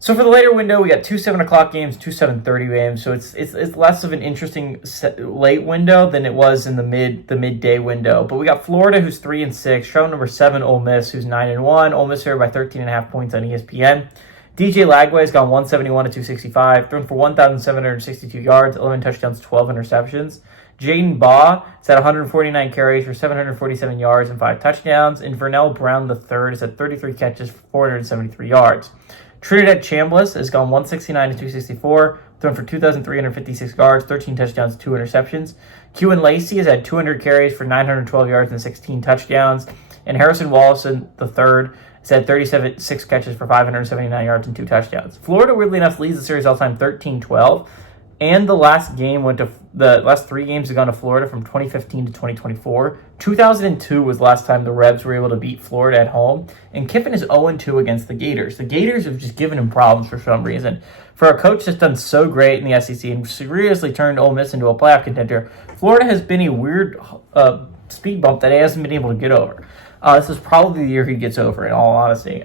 So for the later window, we got two 7 o'clock games, two 7:30 games. So it's less of an interesting late window than it was in the midday window. But we got Florida, who's 3-6, showing number 7 Ole Miss, who's 9-1. Ole Miss here by 13.5 points on ESPN. DJ Lagway has gone 171 to 265, thrown for 1,762 yards, 11 touchdowns, 12 interceptions. Jaden Baugh is at 149 carries for 747 yards and 5 touchdowns. And Vernell Brown III is at 33 catches for 473 yards. Trinidad Chambliss has gone 169 to 264, thrown for 2,356 yards, 13 touchdowns, 2 interceptions. Kewan Lacey has had 200 carries for 912 yards and 16 touchdowns. And Harrison Wallace III has had 36 catches for 579 yards and 2 touchdowns. Florida, weirdly enough, leads the series all-time 13-12. And the last three games have gone to Florida from 2015 to 2024. 2002 was the last time the Rebs were able to beat Florida at home. And Kiffin is 0-2 against the Gators. The Gators have just given him problems for some reason. For a coach that's done so great in the SEC and seriously turned Ole Miss into a playoff contender, Florida has been a weird speed bump that he hasn't been able to get over. This is probably the year he gets over, in all honesty.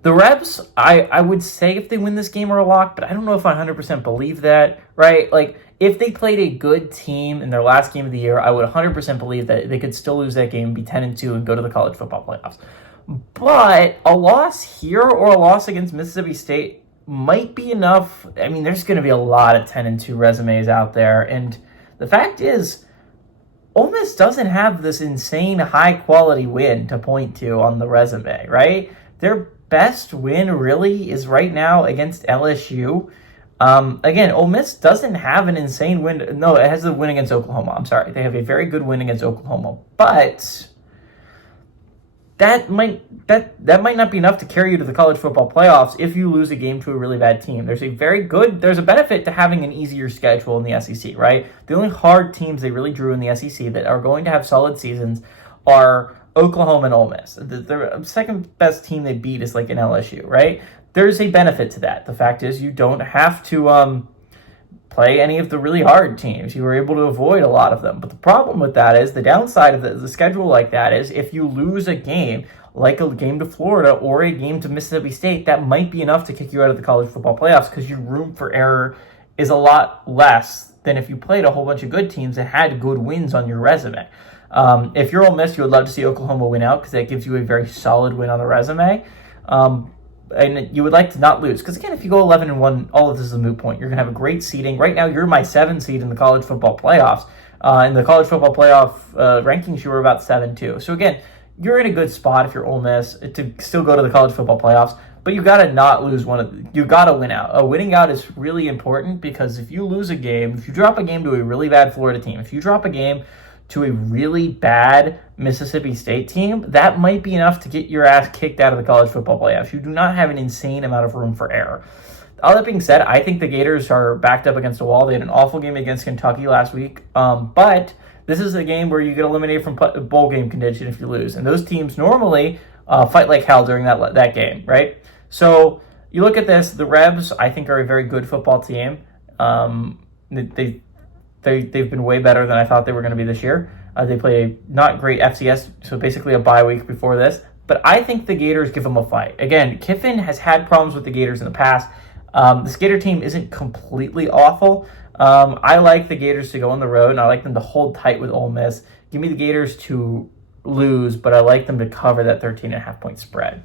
The Rebs, I would say if they win this game are a lock, but I don't know if I 100% believe that, right? Like, if they played a good team in their last game of the year, I would 100% believe that they could still lose that game, be 10-2, and go to the college football playoffs. But a loss here or a loss against Mississippi State might be enough. I mean, there's going to be a lot of 10-2 resumes out there, and the fact is, Ole Miss doesn't have this insane high-quality win to point to on the resume, right? Their best win really is right now against LSU. Again, Ole Miss doesn't have an insane win. No, it has a win against Oklahoma. I'm sorry. They have a very good win against Oklahoma. But that might not be enough to carry you to the college football playoffs if you lose a game to a really bad team. There's a benefit to having an easier schedule in the SEC, right? The only hard teams they really drew in the SEC that are going to have solid seasons are Oklahoma and Ole Miss. The second best team they beat is like an LSU, right? There's a benefit to that. The fact is you don't have to play any of the really hard teams. You were able to avoid a lot of them. But the problem with that is the downside of the schedule like that is if you lose a game, like a game to Florida or a game to Mississippi State, that might be enough to kick you out of the college football playoffs because your room for error is a lot less than if you played a whole bunch of good teams that had good wins on your resume. If you're Ole Miss, you would love to see Oklahoma win out because that gives you a very solid win on the resume. And you would like to not lose. Because, again, if you go 11-1, all of this is a moot point. You're going to have a great seeding. Right now, you're my 7 seed in the college football playoffs. In the college football playoff rankings, you were about 7-2. So, again, you're in a good spot if you're Ole Miss to still go to the college football playoffs. But you got to not lose you got to win out. Winning out is really important because if you lose a game, if you drop a game to a really bad Florida team, if you drop a game to a really bad Mississippi State team, that might be enough to get your ass kicked out of the college football playoffs. You do not have an insane amount of room for error. All that being said, I think the Gators are backed up against a wall. They had an awful game against Kentucky last week, but this is a game where you get eliminated from bowl game contention if you lose. And those teams normally fight like hell during that game, right? So you look at this, the Rebs, I think, are a very good football team. They've been way better than I thought they were going to be this year. They play a not great FCS, so basically a bye week before this. But I think the Gators give them a fight. Again, Kiffin has had problems with the Gators in the past. This Gator team isn't completely awful. I like the Gators to go on the road, and I like them to hold tight with Ole Miss. Give me the Gators to lose, but I like them to cover that 13.5 point spread.